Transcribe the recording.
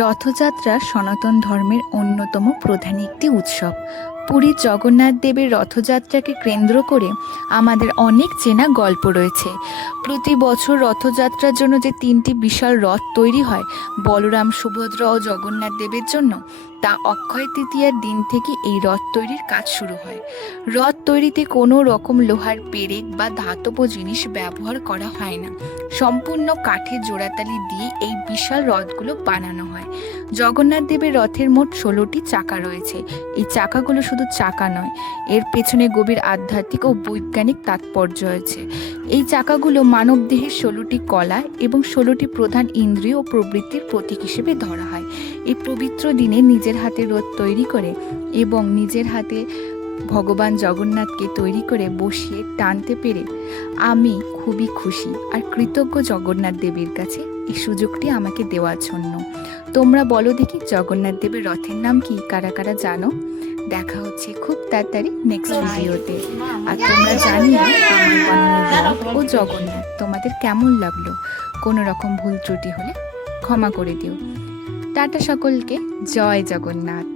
রথযাত্রা সনাতন ধর্মের অন্যতম প্রধান একটি উৎসব। পুরীর জগন্নাথ দেবের রথযাত্রাকে কেন্দ্র করে আমাদের অনেক চেনা গল্প রয়েছে। প্রতি বছর রথযাত্রার জন্য যে তিনটি বিশাল রথ তৈরি হয় বলরাম, সুভদ্রা ও জগন্নাথ দেবের জন্য, তা অক্ষয় তৃতীয়ার দিন থেকে এই রথ তৈরির কাজ শুরু হয়। রথ তৈরিতে কোনো রকম লোহার পেরেক বা ধাতব জিনিস ব্যবহার করা হয় না। সম্পূর্ণ কাঠের জোড়াতালি দিয়ে এই বিশাল রথগুলো বানানো হয়। জগন্নাথ দেবের রথের মোট 16টি চাকা রয়েছে। এই চাকাগুলো শুধু চাকা নয়, এর পেছনে গভীর আধ্যাত্মিক ও বৈজ্ঞানিক তাৎপর্য আছে। এই চাকাগুলো মানব দেহের 16টি কলা এবং 16টি প্রধান ইন্দ্রিয় ও প্রবৃত্তির প্রতীক হিসেবে ধরা হয়। এই পবিত্র দিনে নিজের হাতে রথ তৈরি করে এবং নিজের হাতে ভগবান জগন্নাথকে তৈরি করে বসিয়ে টানতে পেরে আমি খুবই খুশি আর কৃতজ্ঞ জগন্নাথ দেবের কাছে এই সুযোগটি আমাকে দেওয়ার জন্য। তোমরা বলো দেখি, জগন্নাথ দেবের রথের নাম কি? কারা কারা জানো? দেখা হচ্ছে খুব তাড়াতাড়ি নেক্সট ভিডিওতে। আর তোমরা জানিও আমার বানানো রথ ও জগন্নাথ তোমাদের কেমন লাগলো। কোনো রকম ভুল ত্রুটি হলে ক্ষমা করে দিও। টাটা সকলকে, জয় জগন্নাথ।